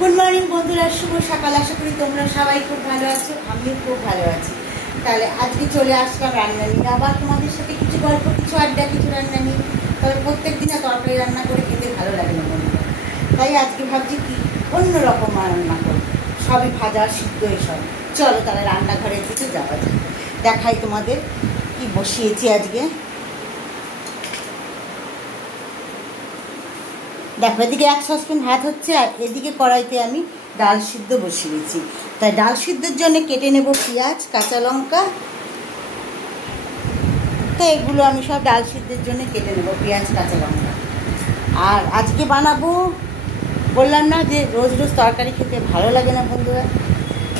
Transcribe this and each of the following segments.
Good morning বন্ধুরা, শুভ সকাল। আশা করি তোমরা সবাই খুব ভালো আছো, আমিও খুব ভালো আছি। তাহলে আজকে চলে আসলাম রান্না নিয়ে, আবার তোমাদের সাথে কিছু গল্প, কিছু আড্ডা, কিছু রান্না নিয়ে। তবে প্রত্যেক দিনে তরকারি রান্না করে খেতে ভালো লাগে না বন্ধুরা, তাই আজকে ভাবছি কি অন্যরকম রান্না করবো, সবই ভাজা সিদ্ধ এসব। চলো তাহলে রান্নাঘরের দিকে যাওয়া যায়, দেখাই তোমাদের কি বসিয়েছি আজকে। দেখো, এদিকে এক সসপ্যান ভাত হচ্ছে, আর এদিকে কড়াইতে আমি ডাল সিদ্ধ বসিয়েছি। তাই ডাল সিদ্ধের জন্য কেটে নেব পেঁয়াজ, কাঁচা লঙ্কা। তো এগুলো আমি সব ডাল সিদ্ধের জন্য কেটে নেব, পেঁয়াজ, কাঁচা লঙ্কা। আর আজকে বানাবো, বললাম না যে রোজ রোজ তরকারি খেতে ভালো লাগে না বন্ধুরা,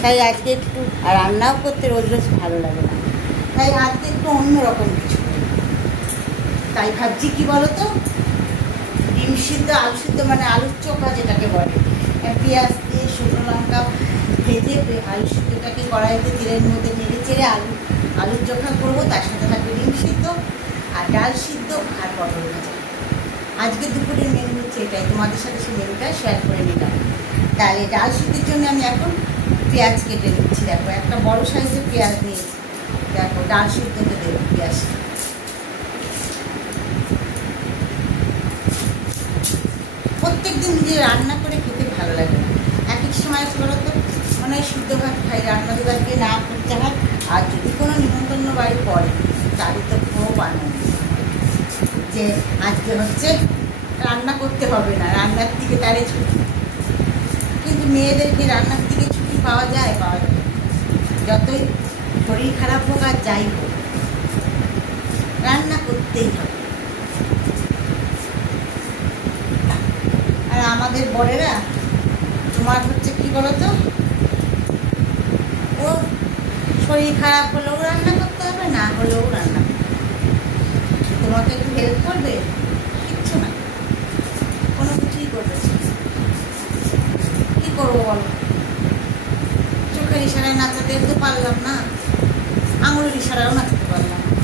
তাই আজকে একটু, আর রান্নাও করতে রোজ রোজ ভালো লাগে না, তাই আজকে একটু অন্যরকম কিছু। তাই ভাবছি কি বলো তো, ডিম সিদ্ধ, আলু সিদ্ধ, মানে আলুর চোখা যেটাকে বলে, পেঁয়াজ দিয়ে শুকনো লঙ্কা ভেজে আলু সিদ্ধটাকে কড়াইতে তেলের মধ্যে নেড়ে চেড়ে আলুর চোখা করবো। তার সাথে থাকবে ডিম সিদ্ধ আর ডাল সিদ্ধ আর পটল ভাজা। আজকে দুপুরের মেনু হচ্ছে এটাই, তোমাদের সাথে সেই মেনুটা শেয়ার করে নিলাম। তাহলে ডাল সিদ্ধের জন্য আমি এখন পেঁয়াজ কেটে নিচ্ছি। দেখো, একটা বড় সাইজের পেঁয়াজ নিয়েছি। দেখো, ডাল সিদ্ধতে দেবো পেঁয়াজ। প্রত্যেকদিন নিজে রান্না করে খেতে ভালো লাগে না, এক এক সময় বলো তো মনে হয় শুদ্ধ ভাত খাই, রান্না দুধারকে না করতে হয়। আর যদি কোনো নিমন্ত্রণ বাড়ি পড়ে, তাদের তো খুব আনন্দ যে আজকে হচ্ছে রান্না করতে হবে না, রান্নার দিকে তারে ছুটি। কিন্তু মেয়েদেরকে রান্নার দিকে ছুটি পাওয়া যায়? পাওয়া যায়। যতই শরীর খারাপ হোক আর যাই হোক, রান্না করতেই হবে। আর আমাদের বরেরা, তোমার হচ্ছে কি বলতো, ও শরীর খারাপ হলেও রান্না করতে হবে, না হলেও রান্না করতে হবে। তোমাকে একটু হেল্প করবে? কিচ্ছু না, কোনো কিছুই করবে। কি করবো বলো, চোখের ইশারায় নাচাতে তো পারলাম না, আঙুলের ইশারাও নাচাতে পারলাম না,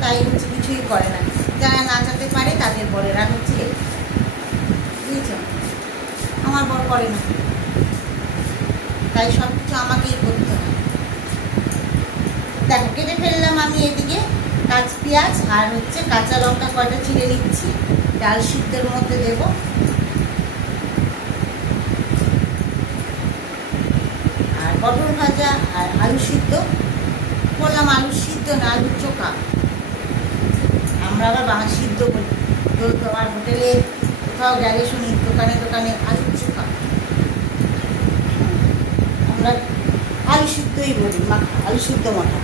তাই হচ্ছে কিছুই করে না। যারা নাচাতে পারে তাদের বরেরা হচ্ছে, বুঝেছো? আমার বর করে না, তাই সব কিছু আমাকেই করতে হয়। দেখো, কেটে ফেললাম আমি এদিকে পেঁয়াজ আর হচ্ছে কাঁচা লঙ্কা কয়টা ছিঁড়ে নিচ্ছি, ডাল সিদ্ধের মধ্যে দেব। আর পটল ভাজা আর আলু সিদ্ধ বললাম, আলু সিদ্ধ না, আলুর চোখা। আমরা আবার বাংলা সিদ্ধ বলি। তো তোমার হোটেলে কোথাও গেলে শুনি দোকানে দোকানে আলুর চোখা, আমরা আলু সিদ্ধই বলি, মাখা, আলু সিদ্ধ মাখা।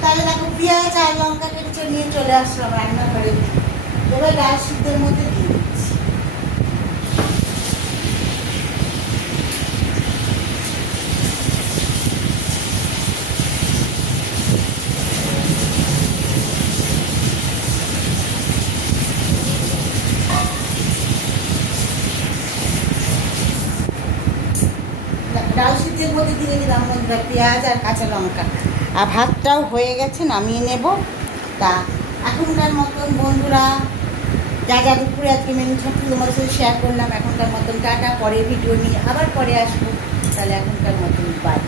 তাহলে দেখো, পেঁয়াজ আর লঙ্কা কেটে নিয়ে চলে আসলাম রান্নাঘরে। এবার ডাল সিদ্ধের মধ্যে দিয়ে দিচ্ছি। ডাল সিদ্ধের মধ্যে দিয়ে দিলাম বন্ধুরা পেঁয়াজ আর কাঁচা লঙ্কা। আর ভাতটাও হয়ে গেছে, নামিয়ে নেব। তা এখনকার মতন বন্ধুরা, যা যা দুপুরে আজকে মেনু সব তোমাদের সাথে শেয়ার করলাম। এখনকার মতন টাটা, পরের ভিডিও নিয়ে আবার পরে আসবো। তাহলে এখনকার মতন বাই।